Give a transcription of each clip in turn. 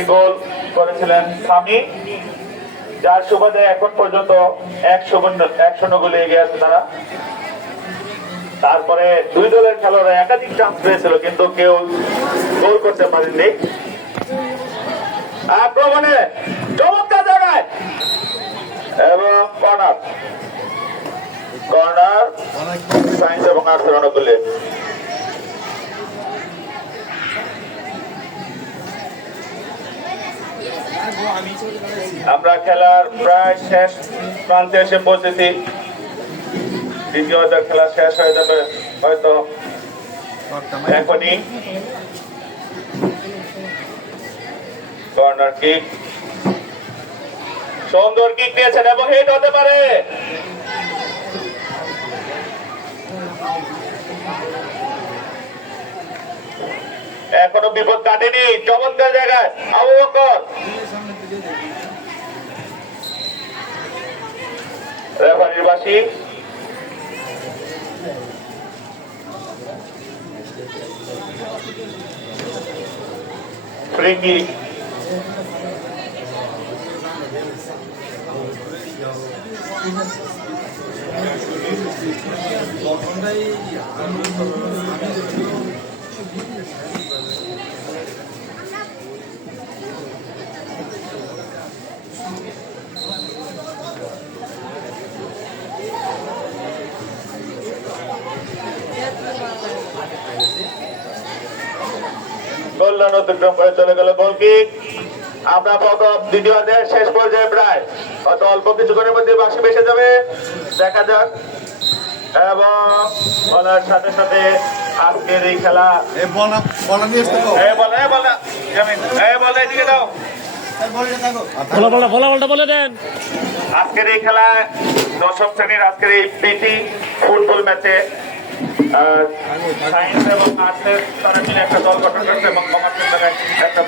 একটি গোল করেছিলেন সামি যার সুবাদে এখন পর্যন্ত এক শূন্য এক শূন্য গোলে এগিয়ে আছে তারা। তারপরে দুই দলের খেলোয়াড়রা একাধিক চান্স পেয়েছিল, কিন্তু কেউ গোল করতে পারেননি। আক্রমণে চমৎকার জায়গায় এবং কর্নার। কর্নার সায়েন্স এবং আর্টসের অনুকূলে আমরা খেলার প্রায় শেষ প্রান্তে এসে পৌঁছেছি। দ্বিতীয় খেলা শেষ হয়ে যাবে হয়তো এখনই। কর্নার কিক সুন্দর কিক দিয়েছেন এবং হেড হতে পারে। এখনও বিপদ কাটেনি চমৎকার জায়গায়। আবু বকর। রেফারির বাসী ফ্রি কিক। চলে গেল গোল আমরা প্রথম দ্বিতীয় অধ্যায়ের শেষ পর্যায়ে প্রায় হয়তো অল্প কিছুক্ষণের মধ্যে বাসি বেসে যাবে। দেখা যাক। এবং বলার সাথে সাথে আজকের এই খেলা। এ বল বল নিয়ে আসতে গো এ বল এ বল না, জামিন। এ বল এদিকে দাও। বলা বলা বলা বলটা বলে দেন। আজকের এই খেলা দশম শ্রেণির আজকের এই প্রীতি ফুটবল ম্যাচে সায়েন্স এবং আর্টসের তারা মিলে একটা দল গঠন করছে এবং কমার্সের একটা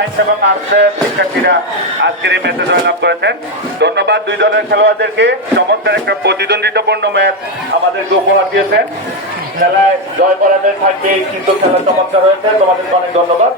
সায়েন্স এবং আর্টসের শিক্ষার্থীরা আজকের এই ম্যাচে জয়লাভ করেছেন। ধন্যবাদ দুই দলের খেলোয়াড়দেরকে। চমৎকার একটা প্রতিদ্বন্দ্বিতাপূর্ণ ম্যাচ আমাদেরকে উপহার দিয়েছেন। খেলায় জয় পরাজয় থাকবে, কিন্তু খেলা চমৎকার হয়েছে। তোমাদেরকে অনেক ধন্যবাদ।